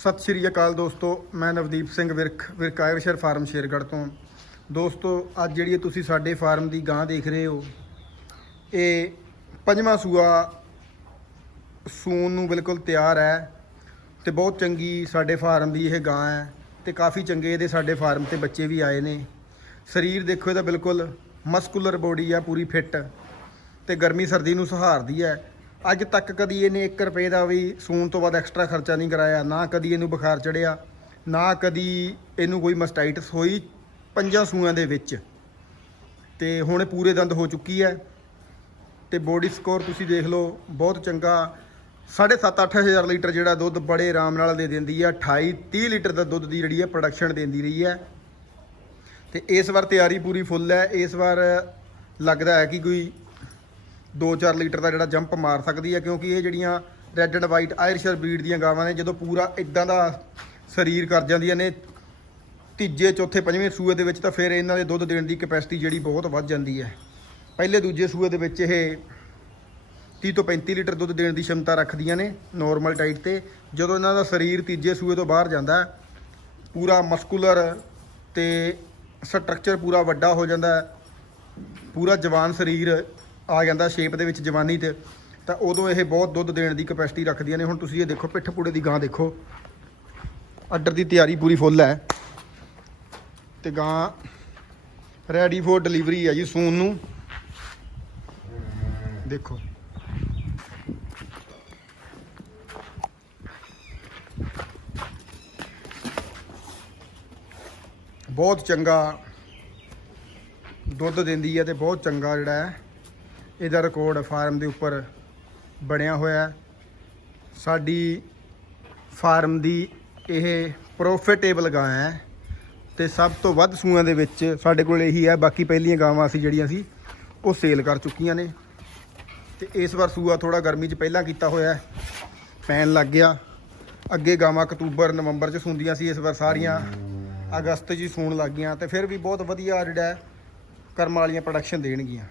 ਸਤਿ ਸ਼੍ਰੀ ਅਕਾਲ ਦੋਸਤੋ, ਮੈਂ ਨਵਦੀਪ ਸਿੰਘ ਵਿਰਕ ਵਿਰਕਾਇਰਸ਼ਰ ਫਾਰਮ ਸ਼ੇਰਗੜ੍ਹ ਤੋਂ। ਦੋਸਤੋ, ਅੱਜ ਜਿਹੜੀ ਤੁਸੀਂ ਸਾਡੇ ਫਾਰਮ ਦੀ ਗਾਂ ਦੇਖ ਰਹੇ ਹੋ, ਇਹ ਪੰਜਵਾਂ ਸੂਆ ਸੂਣ ਨੂੰ ਬਿਲਕੁਲ ਤਿਆਰ ਹੈ ਤੇ ਬਹੁਤ ਚੰਗੀ ਸਾਡੇ ਫਾਰਮ ਦੀ ਇਹ ਗਾਂ ਹੈ ਤੇ ਕਾਫੀ ਚੰਗੇ ਇਹਦੇ ਸਾਡੇ ਫਾਰਮ ਤੇ ਬੱਚੇ ਵੀ ਆਏ ਨੇ। ਸਰੀਰ ਦੇਖੋ ਇਹਦਾ ਬਿਲਕੁਲ ਮਸਕੂਲਰ ਬੋਡੀ ਆ, ਪੂਰੀ ਫਿੱਟ ਤੇ ਗਰਮੀ ਸਰਦੀ ਨੂੰ ਸਹਾਰਦੀ ਹੈ। ਅੱਜ ਤੱਕ ਕਦੀ ਇਹਨੇ 1 ਰੁਪਏ ਦਾ ਵੀ ਸੂਣ ਤੋਂ ਬਾਅਦ ਐਕਸਟਰਾ ਖਰਚਾ ਨਹੀਂ ਕਰਾਇਆ, ਨਾ ਕਦੀ ਇਹਨੂੰ ਬੁਖਾਰ ਚੜਿਆ, ਨਾ ਕਦੀ ਇਹਨੂੰ ਕੋਈ ਮਸਟਾਈਟਸ ਹੋਈ ਪੰਜਾਂ ਸੂਆਂ ਦੇ ਵਿੱਚ। ਤੇ ਹੁਣ ਇਹ ਪੂਰੇ ਦੰਦ ਹੋ ਚੁੱਕੀ ਹੈ। ਤੇ ਬੋਡੀ ਸਕੋਰ ਤੁਸੀਂ ਦੇਖ ਲਓ, ਬਹੁਤ ਚੰਗਾ। 7.5-8000 ਲੀਟਰ ਜਿਹੜਾ ਦੁੱਧ ਬੜੇ ਆਰਾਮ ਨਾਲ ਦੇ ਦਿੰਦੀ ਹੈ 28-30 ਲੀਟਰ ਦਾ ਦੁੱਧ ਦੀ ਜਿਹੜੀ ਹੈ ਪ੍ਰੋਡਕਸ਼ਨ ਦਿੰਦੀ ਰਹੀ ਹੈ। ਤੇ ਇਸ ਵਾਰ ਤਿਆਰੀ ਪੂਰੀ ਫੁੱਲ ਹੈ। ਇਸ ਵਾਰ ਲੱਗਦਾ ਹੈ ਕਿ ਕੋਈ 2-4 ਲੀਟਰ ਦਾ ਜਿਹੜਾ ਜੰਪ ਮਾਰ ਸਕਦੀ ਹੈ, ਕਿਉਂਕਿ ਇਹ ਜਿਹੜੀਆਂ red and white Ayrshire breed ਦੀਆਂ ਗਾਵਾਂ ਨੇ, ਜਦੋਂ ਪੂਰਾ ਇਦਾਂ ਦਾ ਸਰੀਰ ਕਰ ਜਾਂਦੀਆਂ ਨੇ, ਤੀਜੇ, ਚੌਥੇ, ਪੰਜਵੇਂ ਸੂਏ ਦੇ ਵਿੱਚ ਤਾਂ ਫਿਰ ਇਹਨਾਂ ਦੇ ਦੁੱਧ ਦੇਣ ਦੀ ਕਪੈਸਿਟੀ ਜਿਹੜੀ ਬਹੁਤ ਵੱਧ ਜਾਂਦੀ ਹੈ। ਪਹਿਲੇ ਦੂਜੇ ਸੂਏ ਦੇ ਵਿੱਚ ਇਹ 30 ਤੋਂ 35 ਲੀਟਰ ਦੁੱਧ ਦੇਣ ਦੀ ਸ਼ਮਤਾ ਰੱਖਦੀਆਂ ਨੇ ਨਾਰਮਲ ਟਾਈਟ ਤੇ। ਜਦੋਂ ਇਹਨਾਂ ਦਾ ਸਰੀਰ ਤੀਜੇ ਸੂਏ ਤੋਂ ਬਾਹਰ ਜਾਂਦਾ, ਪੂਰਾ ਮਸਕੂਲਰ ਤੇ ਸਟਰਕਚਰ ਪੂਰਾ ਵੱਡਾ ਹੋ ਜਾਂਦਾ, ਪੂਰਾ ਜਵਾਨ ਸਰੀਰ ਆ ਜਾਂਦਾ ਸ਼ੇਪ ਦੇ ਵਿੱਚ ਜਵਾਨੀ ਤੇ, ਤਾਂ ਉਦੋਂ ਇਹ ਬਹੁਤ ਦੁੱਧ ਦੇਣ ਦੀ ਕਪੈਸਿਟੀ ਰੱਖਦੀਆਂ ਨੇ। ਹੁਣ ਤੁਸੀਂ ਇਹ ਦੇਖੋ, ਪਿੱਠ ਪੂੜੇ ਦੀ ਗਾਂ ਦੇਖੋ। ਆਰਡਰ ਦੀ ਤਿਆਰੀ ਪੂਰੀ ਫੁੱਲ ਹੈ। ਤੇ ਗਾਂ ਰੈਡੀ ਫੋਰ ਡਿਲੀਵਰੀ ਹੈ ਜੀ ਸੂਨ ਨੂੰ। ਦੇਖੋ। ਬਹੁਤ ਚੰਗਾ ਦੁੱਧ ਦਿੰਦੀ ਹੈ ਤੇ ਬਹੁਤ ਚੰਗਾ ਜਿਹੜਾ ਹੈ ਇਹਦਾ ਰਿਕਾਰਡ ਫਾਰਮ ਦੇ ਉੱਪਰ ਬਣਿਆ ਹੋਇਆ ਸਾਡੀ ਫਾਰਮ ਦੀ ਇਹ ਪ੍ਰੋਫਿਟੇਬਲ ਗਾਂ ਹੈ ਤੇ ਸਭ ਤੋਂ ਵੱਧ ਸੂਆਂ ਦੇ ਵਿੱਚ ਸਾਡੇ ਕੋਲ ਇਹੀ ਹੈ, ਬਾਕੀ ਪਹਿਲੀਆਂ ਗਾਵਾਂ ਅਸੀਂ ਜਿਹੜੀਆਂ ਸੀ, ਉਹ ਸੇਲ ਕਰ ਚੁੱਕੀਆਂ ਨੇ। ਤੇ ਇਸ ਵਾਰ ਸੂਆ ਥੋੜਾ ਗਰਮੀ 'ਚ ਪਹਿਲਾਂ ਕੀਤਾ ਹੋਇਆ ਪੈਣ ਲੱਗ ਗਿਆ। ਅੱਗੇ ਗਾਵਾਂ ਅਕਤੂਬਰ, ਨਵੰਬਰ 'ਚ ਸੁੰਦੀਆਂ ਸੀ, ਇਸ ਵਾਰ ਸਾਰੀਆਂ ਅਗਸਤ 'ਚ ਹੀ ਸੂਣ ਲੱਗ ਗਈਆਂ ਤੇ ਫਿਰ ਵੀ ਬਹੁਤ ਵਧੀਆ ਜਿਹੜਾ ਹੈ, ਕਰਮ ਵਾਲੀਆਂ ਪ੍ਰੋਡਕਸ਼ਨ ਦੇਣਗੀਆਂ।